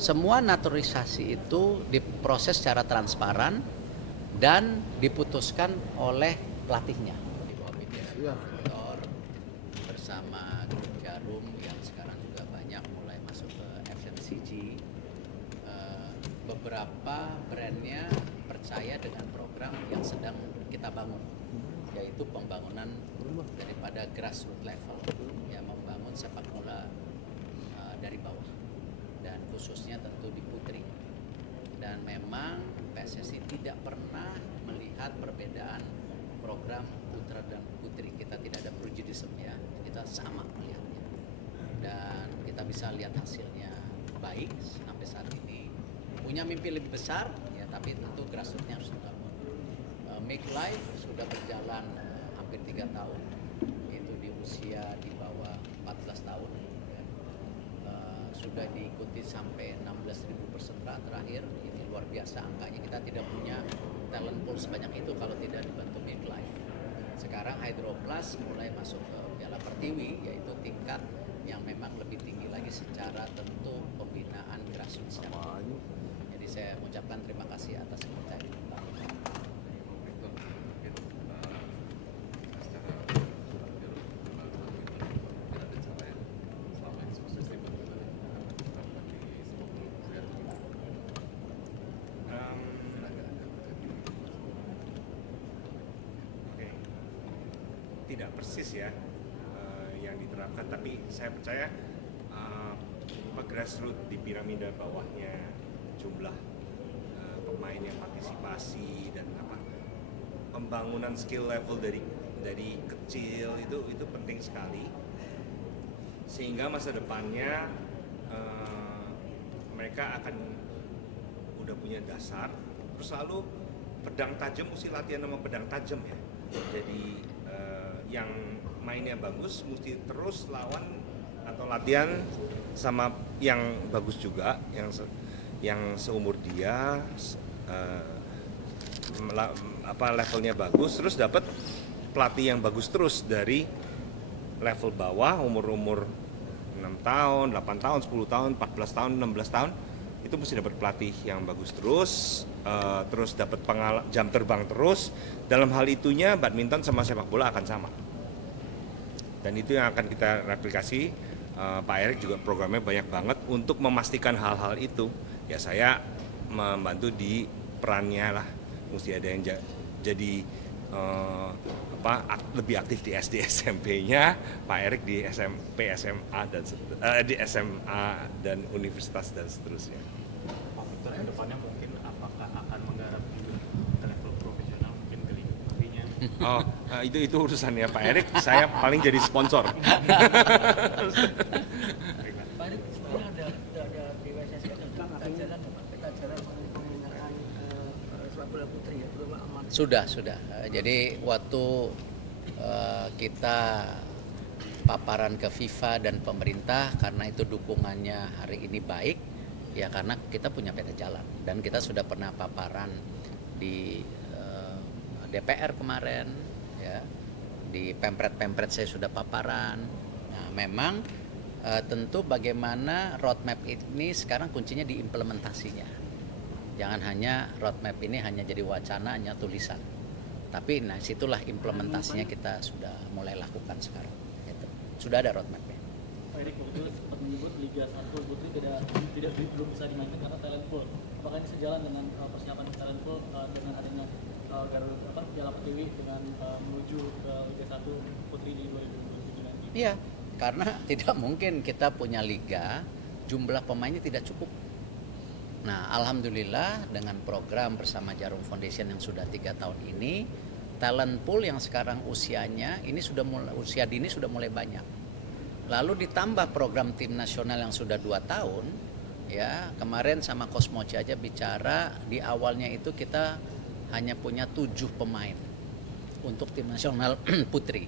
semua naturalisasi itu diproses secara transparan dan diputuskan oleh pelatihnya. Di bawah media sektor bersama Grup Jarum yang sekarang juga banyak mulai masuk ke FMCG. Beberapa brandnya percaya dengan program yang sedang kita bangun, yaitu pembangunan daripada grassroots level, yang membangun sepak bola dari bawah dan khususnya tentu di putri. Dan memang PSSI tidak pernah melihat perbedaan program putra dan putri. Kita tidak ada prejudisme ya, kita sama melihatnya dan kita bisa lihat hasilnya baik sampai saat ini. Punya mimpi lebih besar ya, tapi tentu grassrootsnya harus dibangun. Make Life sudah berjalan hampir 3 tahun, itu di usia di bawah 14 tahun ya. Sudah diikuti sampai 16.000 peserta terakhir. Ini luar biasa angkanya. Kita tidak punya talent pool sebanyak itu kalau tidak dibantu Make Life. Sekarang Hydroplus mulai masuk ke Piala Pertiwi, yaitu tingkat yang memang lebih tinggi lagi secara tentu pembinaan grassroots. Jadi saya mengucapkan terima kasih atas kepercayaan. Tidak persis ya yang diterapkan, tapi saya percaya grassroots di piramida bawahnya, jumlah pemain yang partisipasi dan pembangunan skill level dari kecil itu penting sekali, sehingga masa depannya mereka akan udah punya dasar. Terus lalu pedang tajam mesti latihan sama pedang tajam ya. Jadi yang mainnya bagus mesti terus lawan atau latihan sama yang bagus juga, yang seumur dia, levelnya bagus, terus dapat pelatih yang bagus terus dari level bawah, umur 6 tahun, 8 tahun, 10 tahun, 14 tahun, 16 tahun, itu mesti dapat pelatih yang bagus terus dapat jam terbang terus. Dalam hal itunya badminton sama sepak bola akan sama. Dan itu yang akan kita replikasi. Pak Erik juga programnya banyak banget untuk memastikan hal-hal itu. Ya saya membantu di perannya lah. Mesti ada yang jadi lebih aktif di SD SMP-nya, Pak Erik di SMP, SMA dan di SMA dan universitas dan seterusnya. Pak Victor, ke depannya mungkin apakah akan menggarap juga ke level profesional, mungkin ke liga putrinya? Oh, itu urusannya Pak Erik. Saya paling jadi sponsor. Pak Erik, sebenarnya ada PSSI ada peta jalan pembinaan sepak bola putri ya, belum aman. Sudah. Jadi waktu kita paparan ke FIFA dan pemerintah, karena itu dukungannya hari ini baik, ya karena kita punya peta jalan. Dan kita sudah pernah paparan di DPR kemarin, ya, di pempret saya sudah paparan. Nah, memang tentu bagaimana roadmap ini sekarang kuncinya di implementasinya. Jangan hanya roadmap ini hanya jadi wacana, hanya tulisan. Tapi nah situlah implementasinya kita sudah mulai lakukan sekarang. Gitu. Sudah ada roadmapnya. Pak Erik waktu itu sempat menyebut Liga 1 Putri belum bisa dimainkan karena talent pool. Apakah ini sejalan dengan persiapan talent pool dengan adanya Piala Pertiwi dengan menuju ke Liga 1 Putri di 2027 nanti? Iya, karena tidak mungkin kita punya liga, jumlah pemainnya tidak cukup. Nah, alhamdulillah dengan program bersama Jarum Foundation yang sudah 3 tahun ini, talent pool yang sekarang usianya ini usia dini sudah mulai banyak. Lalu ditambah program tim nasional yang sudah 2 tahun, ya kemarin sama Kosmoci aja bicara di awalnya itu kita hanya punya 7 pemain untuk tim nasional putri.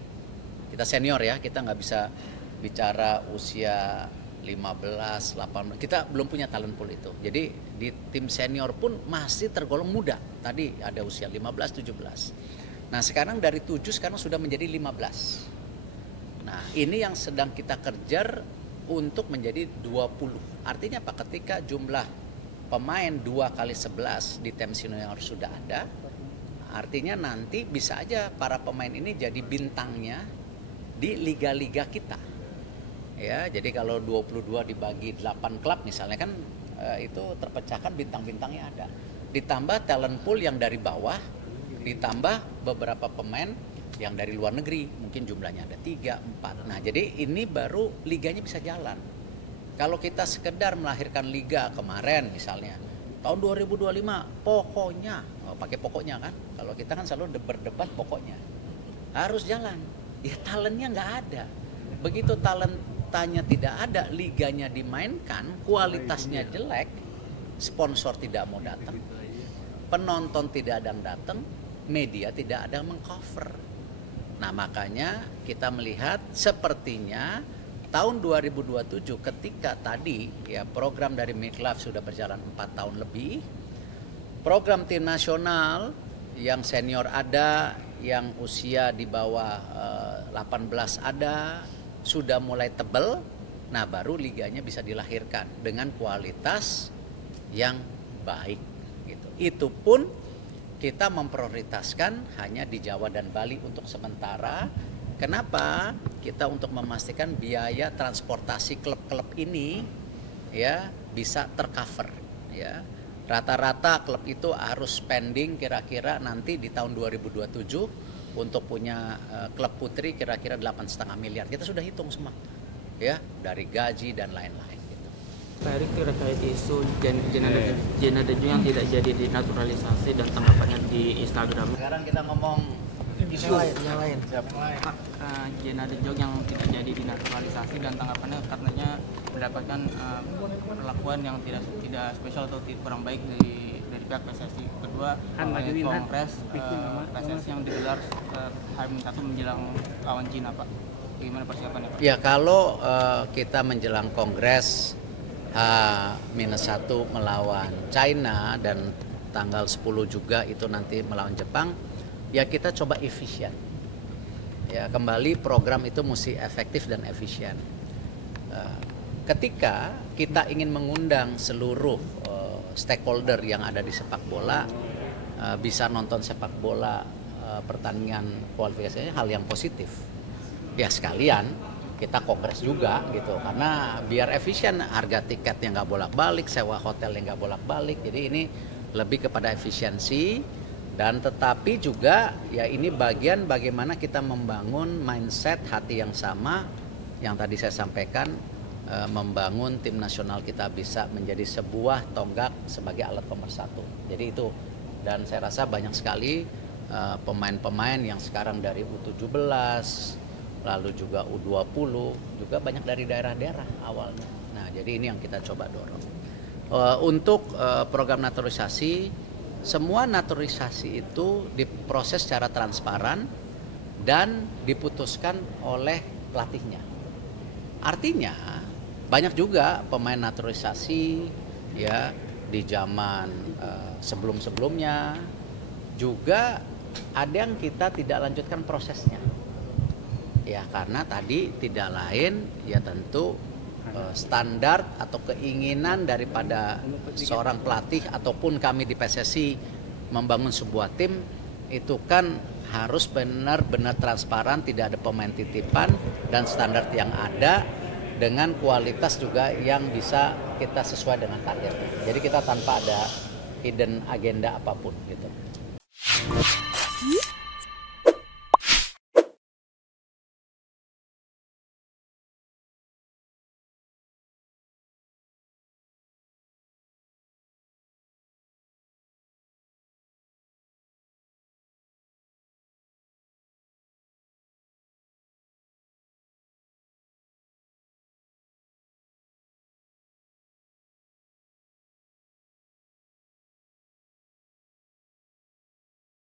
Kita senior ya, kita nggak bisa bicara usia 15, 18, kita belum punya talent pool itu. Jadi di tim senior pun masih tergolong muda. Tadi ada usia 15, 17. Nah sekarang dari 7 sekarang sudah menjadi 15. Nah ini yang sedang kita kejar untuk menjadi 20. Artinya apa? Ketika jumlah pemain 2x11 di tim senior sudah ada, artinya nanti bisa aja para pemain ini jadi bintangnya di liga-liga kita. Ya, jadi kalau 22 dibagi 8 klub misalnya kan itu terpecahkan bintang-bintangnya ada. Ditambah talent pool yang dari bawah, ditambah beberapa pemain yang dari luar negeri, mungkin jumlahnya ada 3, 4. Nah, jadi ini baru liganya bisa jalan. Kalau kita sekedar melahirkan liga kemarin misalnya, tahun 2025 pokoknya, pakai pokoknya kan, kalau kita kan selalu berdebat pokoknya, harus jalan. Ya talentnya nggak ada. Begitu talentanya tidak ada, liganya dimainkan, kualitasnya jelek, sponsor tidak mau datang, penonton tidak ada yang datang, media tidak ada yang mengcover. Nah, makanya kita melihat sepertinya tahun 2027 ketika tadi ya program dari Midlife sudah berjalan 4 tahun lebih, program tim nasional yang senior ada, yang usia di bawah 18 ada, sudah mulai tebel. Nah, baru liganya bisa dilahirkan dengan kualitas yang baik gitu. Itu pun kita memprioritaskan hanya di Jawa dan Bali untuk sementara. Kenapa? Kita untuk memastikan biaya transportasi klub-klub ini ya bisa tercover ya. Rata-rata klub itu harus spending kira-kira nanti di tahun 2027 untuk punya klub putri kira-kira 8,5 miliar. Kita sudah hitung semua ya, dari gaji dan lain-lain. Pak Erick terkait isu Jenna Dejo yang tidak jadi dinaturalisasi dan tanggapannya di Instagram. Sekarang kita ngomong isu yang lain. Pak, Jenna Dejo yang tidak jadi dinaturalisasi dan tanggapannya katanya mendapatkan perlakuan yang tidak spesial atau kurang baik dari pihak PSSI. Kedua, kongres PSSI yang digelar H-1 menjelang lawan Cina, Pak. Bagaimana persiapannya, Pak? Ya, kalau kita menjelang kongres H-1 melawan China dan tanggal 10 juga itu nanti melawan Jepang, ya kita coba efisien. Ya, kembali program itu mesti efektif dan efisien. Ketika kita ingin mengundang seluruh stakeholder yang ada di sepak bola bisa nonton sepak bola pertandingan kualifikasinya, hal yang positif. Ya sekalian kita kongres juga gitu, karena biar efisien, harga tiketnya nggak bolak-balik, sewa hotelnya nggak bolak-balik. Jadi ini lebih kepada efisiensi, dan tetapi juga ya ini bagian bagaimana kita membangun mindset hati yang sama yang tadi saya sampaikan, membangun tim nasional kita bisa menjadi sebuah tonggak sebagai alat pemersatu. Jadi itu, dan saya rasa banyak sekali pemain-pemain yang sekarang dari U17 lalu juga U20 juga banyak dari daerah-daerah awalnya. Nah, jadi ini yang kita coba dorong. Untuk program naturalisasi, semua naturalisasi itu diproses secara transparan dan diputuskan oleh pelatihnya. Artinya banyak juga pemain naturalisasi ya di zaman sebelum-sebelumnya juga ada yang kita tidak lanjutkan prosesnya. Ya karena tadi tidak lain ya tentu standar atau keinginan daripada seorang pelatih ataupun kami di PSSI membangun sebuah tim itu kan harus benar-benar transparan, tidak ada pemain titipan, dan standar yang ada dengan kualitas juga yang bisa kita sesuai dengan target. Jadi kita tanpa ada hidden agenda apapun gitu.